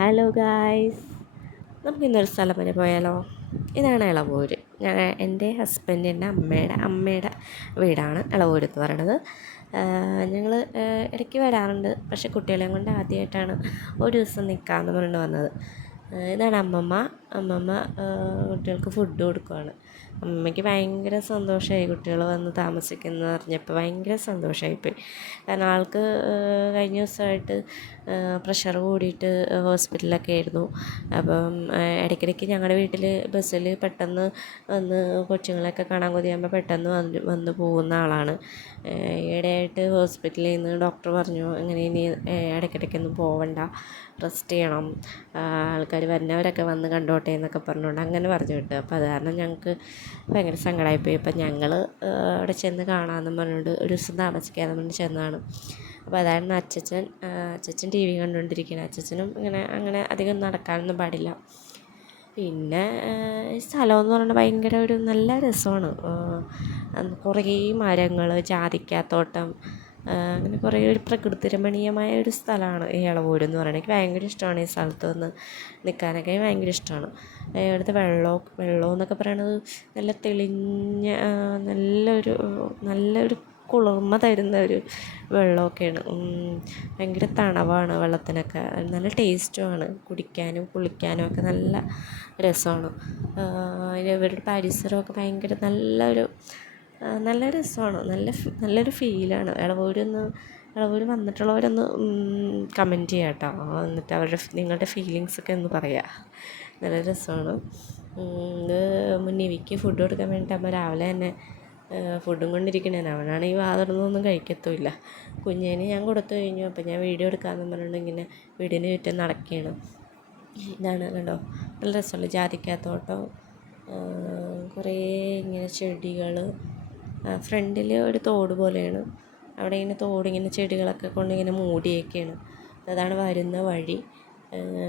Hello guys നമുക്ക് ഇന്നൊരു സ്ഥലം വരെ പോയാലോ? ഇതാണ് ഇളവൂര് ഞാൻ എന്റെ ഹസ്ബൻഡിന്റെ അമ്മയുടെ അമ്മയുടെ വീടാണ് ഇളവൂര് എന്ന് പറയണത്. ഞങ്ങൾ ഇടയ്ക്ക് വരാറുണ്ട്. പക്ഷെ കുട്ടികളെയും കൊണ്ട് ആദ്യമായിട്ടാണ് ഒരു ദിവസം നിൽക്കാമെന്ന് പറഞ്ഞിട്ട് വന്നത്. ഇതാണ് അമ്മമ്മ. അമ്മമ്മ കുട്ടികൾക്ക് ഫുഡ് കൊടുക്കുവാണ്. അമ്മയ്ക്ക് ഭയങ്കര സന്തോഷമായി കുട്ടികൾ വന്ന് താമസിക്കുന്നത് അറിഞ്ഞപ്പോൾ ഭയങ്കര സന്തോഷമായിപ്പോയി. കാരണം ആൾക്ക് കഴിഞ്ഞ ദിവസമായിട്ട് പ്രഷർ കൂടിയിട്ട് ഹോസ്പിറ്റലിലൊക്കെ ആയിരുന്നു. അപ്പം ഇടയ്ക്കിടയ്ക്ക് ഞങ്ങളുടെ വീട്ടിൽ ബസ്സിൽ പെട്ടെന്ന് വന്ന് കൊച്ചുങ്ങളെയൊക്കെ കാണാൻ കൊതിയാകുമ്പോൾ പെട്ടെന്ന് വന്ന് വന്ന് പോകുന്ന ആളാണ്. ഈയിടെയായിട്ട് ഹോസ്പിറ്റലിൽ നിന്ന് ഡോക്ടർ പറഞ്ഞു ഇങ്ങനെ ഇനി ഇടയ്ക്കിടയ്ക്കൊന്നും പോവണ്ട. റെസ്റ്റ് ചെയ്യണം. ആൾക്കാർ വരുന്നവരൊക്കെ വന്ന് കണ്ടോട്ടെ എന്നൊക്കെ പറഞ്ഞുകൊണ്ട് അങ്ങനെ പറഞ്ഞു വിട്ടു. അപ്പോൾ അത് കാരണം ഞങ്ങൾക്ക് ഭയങ്കര സങ്കടമായിപ്പോയി അപ്പം ഞങ്ങൾ അവിടെ ചെന്ന് കാണാമെന്നും പറഞ്ഞുകൊണ്ട് ഒരു ദിവസം താമസിക്കാമെന്ന് പറഞ്ഞ് ചെന്നതാണ്. അപ്പോൾ അതായിരുന്നു അച്ഛച്ചൻ അച്ചച്ചൻ ടി വി കണ്ടുകൊണ്ടിരിക്കുന്നത് അച്ചച്ചനും ഇങ്ങനെ അങ്ങനെ അധികം നടക്കാനൊന്നും പാടില്ല. പിന്നെ സ്ഥലമെന്ന് പറഞ്ഞാൽ ഭയങ്കര ഒരു നല്ല രസമാണ്. കുറേ മരങ്ങൾ ജാതിക്കാത്തോട്ടം അങ്ങനെ കുറേ ഒരു പ്രകൃതി രമണീയമായ ഒരു സ്ഥലമാണ് ഈ ഇളവൂര് എന്ന് പറയുന്നത്. എനിക്ക് ഭയങ്കര ഇഷ്ടമാണ് ഈ സ്ഥലത്ത് വന്ന് നിൽക്കാനൊക്കെ ഭയങ്കര ഇഷ്ടമാണ്. ഇവിടുത്തെ വെള്ളം വെള്ളം എന്നൊക്കെ പറയണത് നല്ല തെളിഞ്ഞ നല്ലൊരു നല്ലൊരു കുളിർമ തരുന്ന ഒരു വെള്ളമൊക്കെയാണ്. ഭയങ്കര തണവാണ് വെള്ളത്തിനൊക്കെ. നല്ല ടേസ്റ്റുമാണ് കുടിക്കാനും കുളിക്കാനും ഒക്കെ നല്ല രസമാണ്. ഇവരുടെ പരിസരമൊക്കെ ഭയങ്കര നല്ലൊരു നല്ല രസമാണ്. നല്ല നല്ലൊരു ഫീലാണ് ഇളവൂരൊന്ന് ഇളവൂർ വന്നിട്ടുള്ളവരൊന്ന് കമന്റ് ചെയ്യാം കേട്ടോ എന്നിട്ട് അവരുടെ നിങ്ങളുടെ ഫീലിങ്സൊക്കെ ഒന്ന് പറയാം. നല്ല രസമാണ്. ഇത് നിവിക്ക് ഫുഡ് കൊടുക്കാൻ വേണ്ടിയിട്ട് അമ്മ രാവിലെ തന്നെ ഫുഡും കൊണ്ടിരിക്കണേ. ഈ വാതിർന്നൊന്നും കഴിക്കത്തുമില്ല. കുഞ്ഞിന് ഞാൻ കൊടുത്തു കഴിഞ്ഞു. അപ്പം ഞാൻ വീഡിയോ എടുക്കാമെന്ന് പറഞ്ഞുകൊണ്ട് ഇങ്ങനെ വീടിന് ചുറ്റും നടക്കുകയാണ്. ഇതാണ് കണ്ടോ? നല്ല രസമുള്ള ജാതിക്കാത്തോട്ടം കുറേ ഇങ്ങനെ ചെടികൾ. ഫ്രണ്ടിൽ ഒരു തോട് പോലെയാണ്. അവിടെ ഇങ്ങനെ തോട് ഇങ്ങനെ ചെടികളൊക്കെ കൊണ്ട് ഇങ്ങനെ മൂടിയൊക്കെയാണ് അതാണ് വരുന്ന വഴി.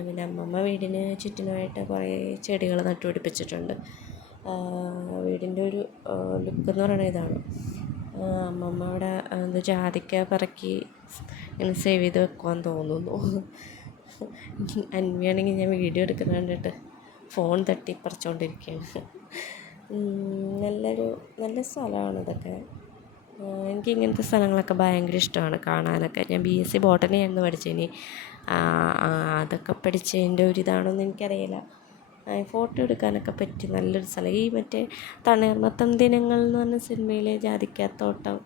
പിന്നെ അമ്മമ്മ വീടിന് ചുറ്റിനുമായിട്ട് കുറേ ചെടികൾ നട്ടുപിടിപ്പിച്ചിട്ടുണ്ട്. വീടിന്റെ ഒരു ലുക്ക് എന്ന് പറയുന്നത് ഇതാണ്. അമ്മമ്മ അവിടെ എന്ത് ജാതിക്ക പറക്കി ഇങ്ങനെ സേവ് ചെയ്ത് വെക്കുവാന്ന് തോന്നുന്നു. അന്വിയാണെങ്കിൽ ഞാൻ വീഡിയോ എടുക്കുന്ന കണ്ടിട്ട് ഫോൺ തട്ടി പറിച്ചുകൊണ്ടിരിക്കുകയാണ് നല്ലൊരു നല്ല സ്ഥലമാണ് ഇതൊക്കെ. എനിക്ക് ഇങ്ങനത്തെ സ്ഥലങ്ങളൊക്കെ ഭയങ്കര ഇഷ്ടമാണ് കാണാനൊക്കെ. ഞാൻ ബി എസ് സി ബോട്ടണി ആയിരുന്നു പഠിച്ചതിന് അതൊക്കെ പഠിച്ചതിന്റെ ഒരു ഇതാണോന്ന് എനിക്കറിയില്ല. ഫോട്ടോ എടുക്കാനൊക്കെ പറ്റി. നല്ലൊരു സ്ഥലം. ഈ മറ്റേ തണ്ണീർമത്തം ദിനങ്ങൾ എന്ന് പറഞ്ഞ സിനിമയിലെ ജാതിക്കാത്തോട്ടം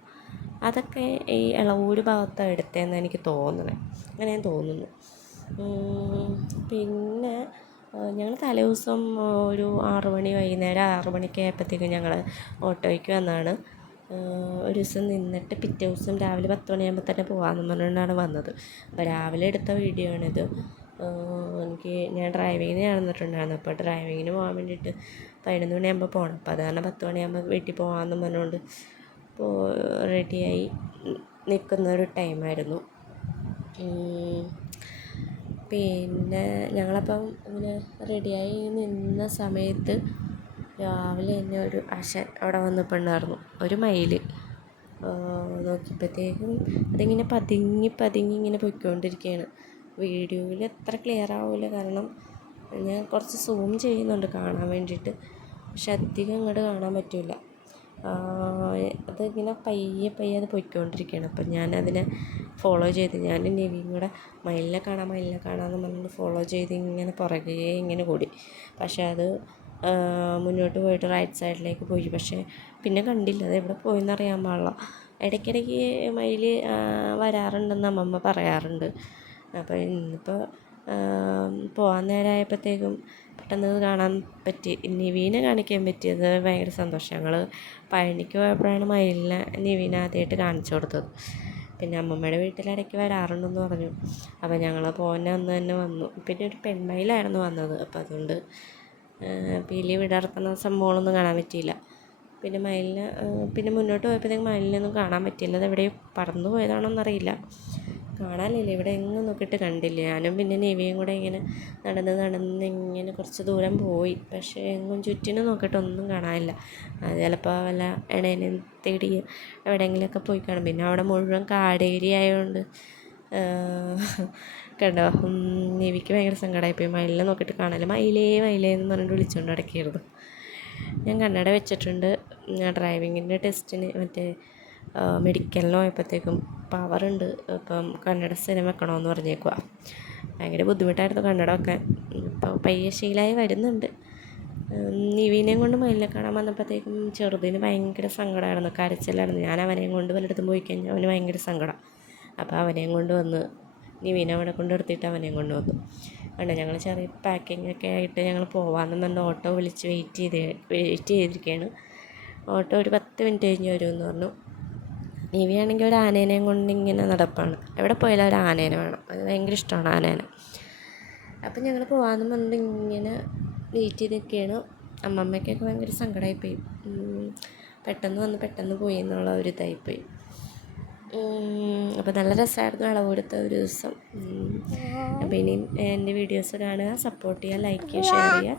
അതൊക്കെ ഈ ഇളവൂര് ഭാഗത്താണ് എടുത്തതെന്ന് എനിക്ക് തോന്നുന്നത് അങ്ങനെ തോന്നുന്നു. പിന്നെ ഞങ്ങൾ തലേ ദിവസം ഒരു ആറു മണി വൈകുന്നേരം ആറു മണിക്ക് ആയപ്പോഴത്തേക്കും ഞങ്ങൾ ഓട്ടോയ്ക്ക് വന്നതാണ് ഒരു ദിവസം നിന്നിട്ട് പിറ്റേ ദിവസം രാവിലെ പത്ത് മണിയാകുമ്പോൾ തന്നെ പോകാമെന്ന് പറഞ്ഞുകൊണ്ടാണ് വന്നത്. അപ്പോൾ രാവിലെ എടുത്ത വീഡിയോ ആണിത്. എനിക്ക് ഞാൻ ഡ്രൈവിങ്ങിന് നടന്നിട്ടുണ്ടായിരുന്നു. അപ്പോൾ ഡ്രൈവിങ്ങിന് പോകാൻ വേണ്ടിയിട്ട് പതിനൊന്ന് മണിയാകുമ്പോൾ പോകണം അപ്പോൾ അത് പത്ത് മണിയാകുമ്പോൾ വീട്ടിൽ പോകാമെന്ന് പറഞ്ഞുകൊണ്ട് ഇപ്പോൾ റെഡിയായി നിൽക്കുന്ന ഒരു ടൈമായിരുന്നു പിന്നെ ഞങ്ങളപ്പം ഇങ്ങനെ റെഡിയായി നിന്ന സമയത്ത് രാവിലെ തന്നെ ഒരു അശൻ അവിടെ വന്നിട്ടുണ്ടായിരുന്നു ഒരു മയിൽ നോക്കിയപ്പോഴത്തേക്കും അതിങ്ങനെ പതുങ്ങി പതുങ്ങി ഇങ്ങനെ പൊയ്ക്കൊണ്ടിരിക്കുകയാണ് വീഡിയോയിൽ അത്ര ക്ലിയർ ആവില്ല കാരണം ഞാൻ കുറച്ച് സൂം ചെയ്യുന്നുണ്ട് കാണാൻ വേണ്ടിയിട്ട്. പക്ഷെ അധികം അങ്ങോട്ട് കാണാൻ പറ്റില്ല അതിങ്ങനെ പയ്യെ പയ്യെ അത് പൊയ്ക്കൊണ്ടിരിക്കുകയാണ്. അപ്പം ഞാനതിനെ ഫോളോ ചെയ്ത് ഞാൻ നെവിയും കൂടെ മയിലിനെ കാണാം മയിലിനെ കാണാമെന്ന് പറഞ്ഞിട്ട് ഫോളോ ചെയ്ത് ഇങ്ങനെ പുറകെ ഇങ്ങനെ കൂടി. പക്ഷേ അത് മുന്നോട്ട് പോയിട്ട് റൈറ്റ് സൈഡിലേക്ക് പോയി. പക്ഷേ പിന്നെ കണ്ടില്ല അത് എവിടെ പോയെന്ന് അറിയാൻ പാടില്ല. ഇടയ്ക്കിടയ്ക്ക് മയിൽ വരാറുണ്ടെന്ന് അമ്മമ്മ പറയാറുണ്ട്. അപ്പോൾ ഇന്നിപ്പോൾ പോകാൻ നേരമായപ്പോഴത്തേക്കും പെട്ടെന്ന് കാണാൻ പറ്റി. നിവീനെ കാണിക്കാൻ പറ്റിയത് ഭയങ്കര സന്തോഷം ഞങ്ങൾ പഴനിക്ക് പോയപ്പോഴാണ് മയിലിനെ നിവീനെ ആദ്യമായിട്ട് കാണിച്ചു കൊടുത്തത്. പിന്നെ അമ്മമ്മയുടെ വീട്ടിൽ ഇടയ്ക്ക് വരാറുണ്ടെന്ന് പറഞ്ഞു. അപ്പോൾ ഞങ്ങൾ പോകുന്ന അന്ന് തന്നെ വന്നു. പിന്നെ ഒരു പെൺമയിലായിരുന്നു വന്നത്. അപ്പോൾ അതുകൊണ്ട് പീലി വിടർത്തുന്ന സംഭവങ്ങളൊന്നും കാണാൻ പറ്റിയില്ല. പിന്നെ മയിലിനെ പിന്നെ മുന്നോട്ട് പോയപ്പോഴത്തേക്കും മയിലിനൊന്നും കാണാൻ പറ്റിയില്ല. അത് എവിടെയോ പറന്നു പോയതാണോന്നറിയില്ല. കാണാനില്ല. ഇവിടെ എങ്ങും നോക്കിയിട്ട് കണ്ടില്ല. ഞാനും പിന്നെ നിവിയും കൂടെ ഇങ്ങനെ നടന്ന് നടന്ന് ഇങ്ങനെ കുറച്ച് ദൂരം പോയി. പക്ഷേ എങ്ങും ചുറ്റിനും നോക്കിയിട്ട് ഒന്നും കാണാനില്ല. അത് ചിലപ്പോൾ വല്ല ഇണേനെ തേടി എവിടെയെങ്കിലുമൊക്കെ പോയി കാണും. പിന്നെ അവിടെ മുഴുവൻ കാടേരി ആയതുകൊണ്ട് കണ്ടോ? നിവിക്ക് ഭയങ്കര സങ്കടമായിപ്പോയി മയിലിനെ നോക്കിയിട്ട് കാണാനില്ല. മയിലേ മയിലേ എന്ന് പറഞ്ഞിട്ട് വിളിച്ചുകൊണ്ട് അടക്കിയിരുന്നു ഞാൻ കണ്ണട വെച്ചിട്ടുണ്ട്. ഡ്രൈവിങ്ങിന്റെ ടെസ്റ്റിന് മറ്റേ മെഡിക്കലിന് പോയപ്പോഴത്തേക്കും പവറുണ്ട് അപ്പം കന്നഡ സ്ഥിരം വെക്കണമെന്ന് പറഞ്ഞേക്കുക ഭയങ്കര ബുദ്ധിമുട്ടായിരുന്നു കണ്ണട വെക്കാൻ ഇപ്പോൾ പയ്യെ ശീലമായി വരുന്നുണ്ട്. നിവീനെയും കൊണ്ട് മയിലിനെ കാണാൻ വന്നപ്പോഴത്തേക്കും ചെറുതിന് ഭയങ്കര സങ്കടമായിരുന്നു കരച്ചിലായിരുന്നു. ഞാൻ അവനെയും കൊണ്ട് പലയിടത്തും പോയി കഴിഞ്ഞാൽ അവന് ഭയങ്കര സങ്കടം. അപ്പോൾ അവനെയും കൊണ്ട് വന്ന് നിവീനെ അവിടെ കൊണ്ട് നിർത്തിയിട്ട് അവനെയും കൊണ്ട് വന്നു. കണ്ടോ ഞങ്ങൾ ചെറിയ പാക്കിംഗ് ഒക്കെ ആയിട്ട് ഞങ്ങൾ പറഞ്ഞ് ഓട്ടോ വിളിച്ച് വെയിറ്റ് ചെയ്ത് വെയിറ്റ് ചെയ്തിരിക്കുകയാണ് ഓട്ടോ ഒരു പത്ത് മിനിറ്റ് കഴിഞ്ഞ് വരുമെന്ന് പറഞ്ഞു. നിവിയാണെങ്കിൽ ഒരു ആനേനെയും കൊണ്ട് ഇങ്ങനെ നടപ്പാണ്. എവിടെ പോയാലും ഒരു ആനേനെ വേണം. അത് ഭയങ്കര ഇഷ്ടമാണ് ആനേനെ. അപ്പം ഞങ്ങൾ പോകാമെന്ന് പറഞ്ഞിട്ട് ഇങ്ങനെ വെയിറ്റ് ചെയ്ത് നിൽക്കുകയാണ് അമ്മമ്മയ്ക്കൊക്കെ ഭയങ്കര സങ്കടമായിപ്പോയി. പെട്ടെന്ന് വന്ന് പെട്ടെന്ന് പോയി എന്നുള്ള ഒരു ഇതായിപ്പോയി. അപ്പോൾ നല്ല രസമായിരുന്നു അളവെടുത്ത ഒരു ദിവസം. അപ്പോൾ ഇനിയും എന്റെ വീഡിയോസ് കാണുക സപ്പോർട്ട് ചെയ്യുക ലൈക്ക് ചെയ്യുക ഷെയർ ചെയ്യുക.